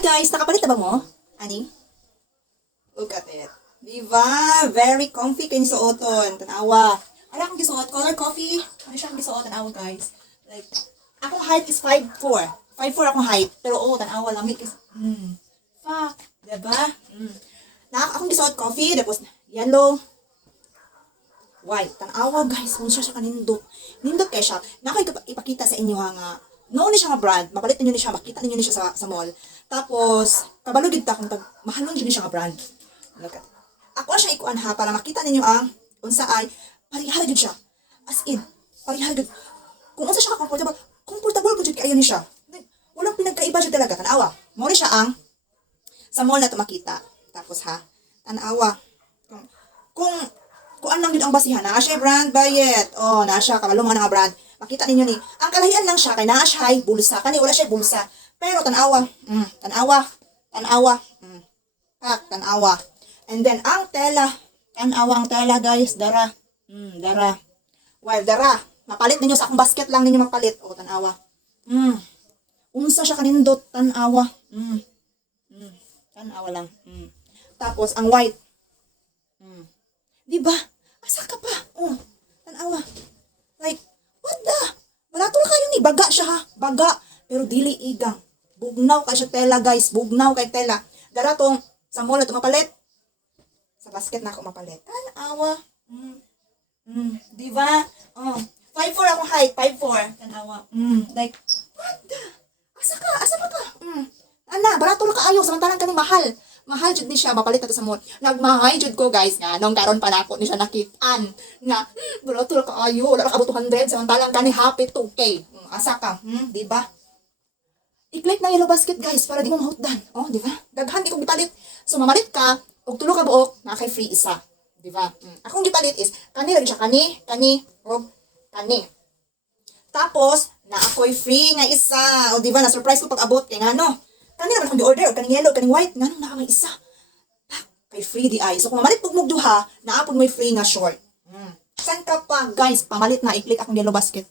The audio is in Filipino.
Hi guys, nakapalit na ba mo? Ani? Look at it. Diba? Very comfy kayo suoton. Tanawa. Ano akong gisuot? Color coffee? Ano siyang gisuot? Tanawa guys. Like, akong height is 5'4". 5'4" akong height. Pero tanawa lamig is, fuck. Diba? Akong gisuot coffee, tapos yellow, white. Tanawa guys, kung siya kanindot. Nindot kayo siya. Ipakita sa inyo nga, no ni siya nga brand, mapalit ninyo ni siya, makita ninyo ni siya sa mall. Tapos, kabalugid ta kung mahalon ni siya nga brand. Look at. Ako siya ikuan ha, para makita ninyo ang, unsa ay, parihara jud siya. As in, parihara jud. Kung unsa siya ka-comfortable, comfortable ko jud kayo ni siya. Walang pinagkaiba jud talaga, tanawa. Mo ni siya ang, sa mall na to makita. Tapos ha, tanawa. Kung anong yun ang basihan, na siya brand bayet. Na siya, kabalong mga nga brand. Makita ninyo ni, ang kalahian lang siya, kay na siya ay bulsa. Kani wala siya bulsa. Pero tanawa, tanawa, tanawa. And then, ang tela, tanawa ang tela guys, dara. Dara. Well, dara. Mapalit ninyo sa akong basket lang ninyo mapalit. Tanawa. Unsa siya kanindot, tanawa. Tanawa lang. Tapos, ang white. Diba? Asa ka pa? Tanawa. Like, what the? Barato na kayo ni. Baga siya ha. Baga. Pero dili igang. Bugnaw kay siya tela guys. Bugnaw kay tela. Dara tong sa mall na ito mapalit. Sa basket na ako mapalit. Tanawa. Diba? 5'4" akong height. 5'4". Tanawa. Like, what the? Asa ka? Asa pa ka? Barato na kaayo. Samantalang kani mahal. Mahal jud ni siya, mapalit na to sa mall. Nagmahay jud ko guys nga, nung karon pa nako ni siya nakitaan. Nga, barato na kaayo, wala na kabot 200, samantalang kani happy 2K. Asa ka? Diba? I-click na yellow basket guys, para di mo mahutdan. Diba? Daghan di kong gipalit. So, mamalit ka, og tulo ka buok, na kay free isa. Diba? Akong gipalit is, kani lagi siya, kani, og kani. Tapos, na ako'y free nga isa. Diba? Na-surprise ko pag abot, kaya nga no. Kani naman akong di-order, kaning yellow, kaning white, nga nung nakamay isa. Kay free di ay. So kung mamalit pugmog duha, naapod may free nga short. Saan ka pa guys, pamalit na, i-click akong yellow basket.